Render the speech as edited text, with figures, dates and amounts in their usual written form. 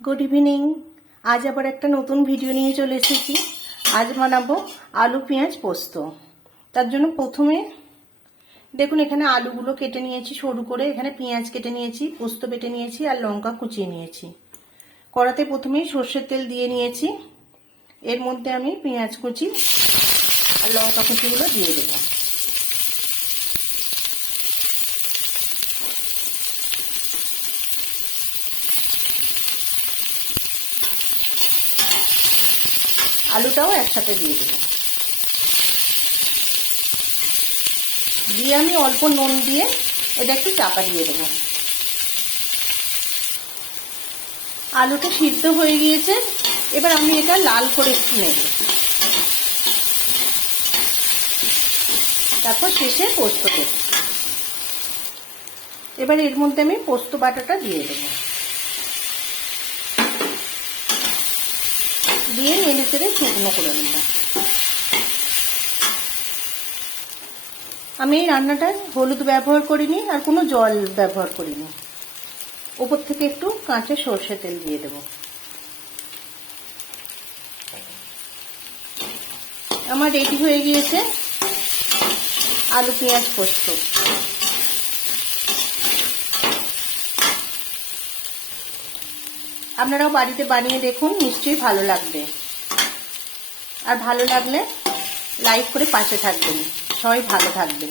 Good evening. আজ আবার একটা নতুন ভিডিও নিয়ে চলে এসেছি। আজ বানাবো আলু পেঁয়াজ পোস্ত। তার জন্য প্রথমে দেখুন এখানে আলুগুলো কেটে নিয়েছি সরু করে, এখানে পেঁয়াজ কেটে নিয়েছি, পোস্ত বেটে নিয়েছি আর লঙ্কা কুচিয়ে নিয়েছি। কড়াতে প্রথমেই সর্ষের তেল দিয়ে নিয়েছি। এর মধ্যে আমি পেঁয়াজ কুচি আর লঙ্কা কুচিগুলো দিয়ে দেবো। আলুটাও একসাথে দিয়ে দেবো। দিয়ে আমি অল্প নুন দিয়ে এটা একটু চাপা দিয়ে দেবো। আলুটা সিদ্ধ হয়ে গিয়েছে, এবার আমি এটা লাল করে একটু নেব, তারপর শেষে পোস্ত দেব। এবার এর মধ্যে আমি পোস্ত বাটাটা দিয়ে দেবো, দিয়ে নেড়ে চেড়ে শুকনো করে নিলাম। আমি এই রান্নাটায় হলুদ ব্যবহার করিনি আর কোনো জল ব্যবহার করিনি। ওপর থেকে একটু কাঁচা সর্ষে তেল দিয়ে দেব। আমার রেডি হয়ে গিয়েছে আলু পেঁয়াজ পোস্ত। আপনারাও বাড়িতে বানিয়ে দেখুন, নিশ্চয়ই ভালো লাগবে। আর ভালো লাগলে লাইক করে পাশে থাকবেন। সবাই ভালো থাকবেন।